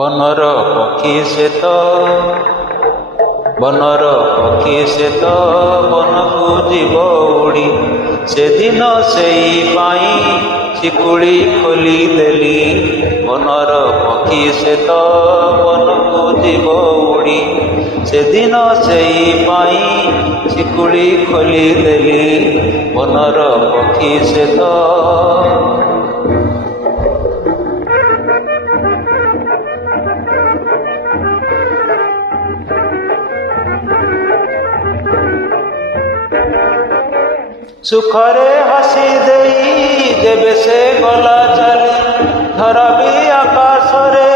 বনর পক্ষী সে তো বনর পক্ষী সে তো বনকু জীব উড়ি সেদিন সেই পাই শিকুড়ি খোলি দেলি বনর পক্ষী সে তো বনকু জীব উড়ি সেদিন সেই পাই শিকুড়ি খোলি দেলি বনর পক্ষী সে তো সুখরে হাসি দেই যেবে সে গলা চালি ধরাবি আকাশরে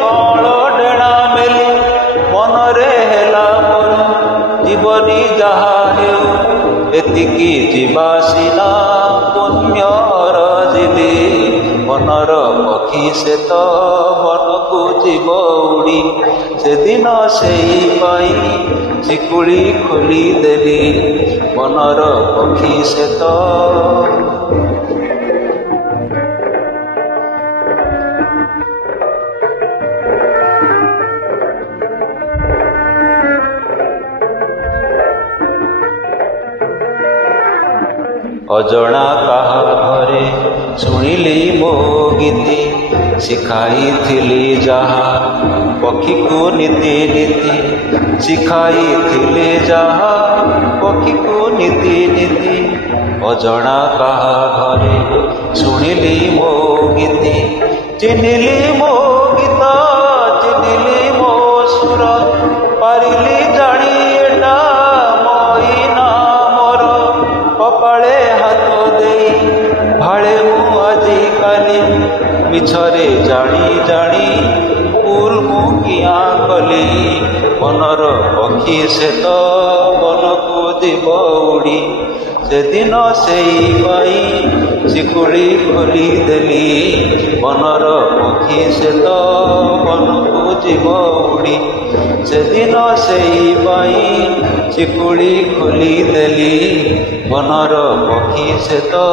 কଳ ডেଣା মেলি মନରେ ହେଲା ମୋର ଜୀବନି ଯାହା ହେଉ ଏତିକି ଯିବା ସିନା ପୁଣ୍ୟର ଜିଦି ମନର ପକ୍ଷୀ ସେ ତ ବନକୁ ଯିବ ଉଡ଼ି ସେଦିନ ସେଇ ପାଇ ଶିକୁଳି ଖୋଲି ଦେଲି ମନର ପକ୍ଷୀ ସେ ତ ଅଜଣା କାହା ଘରେ ଶୁଣିଲି ମୋ ଗୀତି ଶିଖାଇଥିଲି ଯାହା ପକ୍ଷୀକୁ ନୀତି ନୀତି ଶିଖାଇଥିଲି ଯାହା ପକ୍ଷୀକୁ ନୀତି ନୀତି ଅଜଣା କାହା ଘରେ ଶୁଣିଲି ମୋ ଗୀତି ଚିହ୍ନିଲି ମୋ ଗୀତ ଚିହ୍ନିଲି ମୋ ସୁର ପାରିଲି ଜାଣି ଏଟା ମଇନା ମୋର କପାଳେ ହାତ ଦେଇ ଭାଳେ ମୁଁ ଆଜିକାଲି ମିଛରେ ଜାଣି ଜାଣି ଭୁଲ ମୁଁ କିଆଁ କଲି ମନର ପକ୍ଷୀ ସେ ତ ବନକୁ ଯିବ ଉଡ଼ି ସେଦିନ ସେଇ ପାଇ ଶିକୁଳି ଖୋଲି ଦେଲି ମନର ପକ୍ଷୀ ସେ ତ ବନକୁ ଯିବ ଉଡ଼ି ସେଦିନ ସେଇ ପାଇ ଶିକୁଳି ଖୋଲି ଦେଲି ମନର ପକ୍ଷୀ ସେ ତ